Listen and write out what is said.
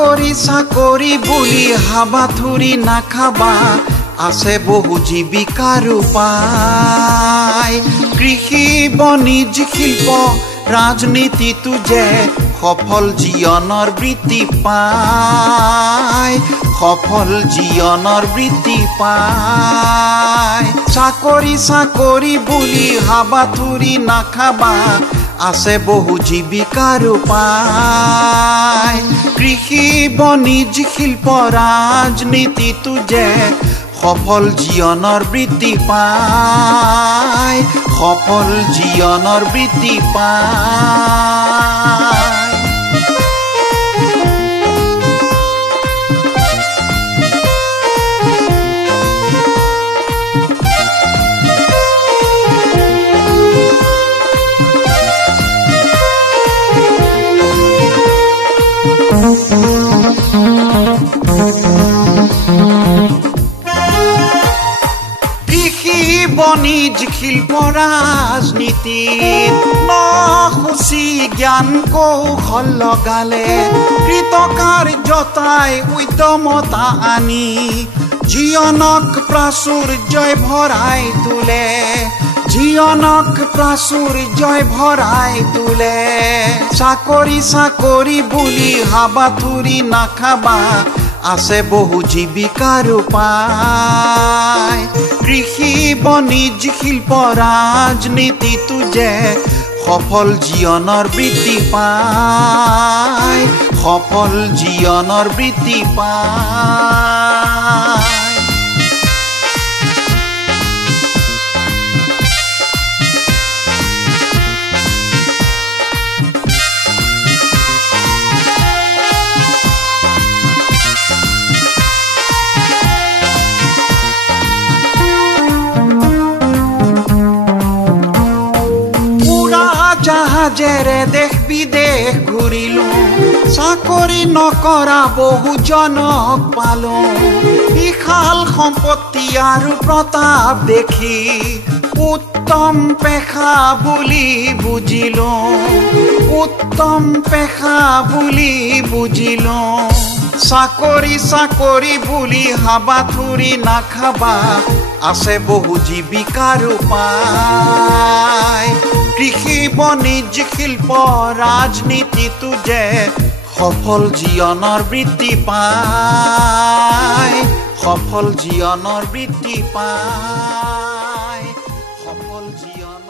চাকৰি বুলি হাবাথুৰি নাখাবা, আছে বহু জীৱিকাৰ উপায়। কৃষি বাণিজ্য শিল্প ৰাজনীতিটো যে সফল জীৱনৰ বৃত্তি পায়, সফল জীৱনৰ বৃত্তি পায়। চাকৰি বুলি হাবাথুৰি নাখাবা, আছে বহু জীৱিকাৰ উপায়। কৃষি বাণিজ্য শিল্প ৰাজনীতিটো যে সফল জীৱনৰ বৃত্তি পায়, সফল জীৱনৰ বৃত্তি পায়। বাণিজ্য শিল্প ৰাজনীতিত নসূচী জ্ঞান কৌশল লগালে, কৃতকাৰ্যতাই উদ্যমতা আনি জীৱনক প্ৰাচুৰ্যই ভৰাই তোলে, জীৱনক প্ৰাচুৰ্যই ভৰাই তোলে। চাকৰি বুলি হাবাথুৰি নাখাবা, আছে বহু জীৱিকাৰ উপায়। কৃষি বাণিজ্য শিল্প ৰাজনীতিটো যে সফল জীৱনৰ বৃত্তি পায়, সফল জীৱনৰ বৃত্তি পায়। জাহাজেৰে দেশ বিদেশ ঘূৰিলো, চাকৰি নকৰা বহুজনক পালো। বিশাল সম্পত্তি আৰু প্ৰতাপ দেখি উত্তম পেশা বুলি বুজিলো, উত্তম পেশা বুলি বুজিলো। চাকৰি বুলি হাবাথুৰি নাখাবা, আছে বহু জীৱিকাৰ উপায়। কৃষি বাণিজ্য শিল্প ৰাজনীতিটো যে সফল জীৱনৰ বৃত্তি পায়, সফল জীৱনৰ বৃত্তি পায়, সফল জীৱনৰ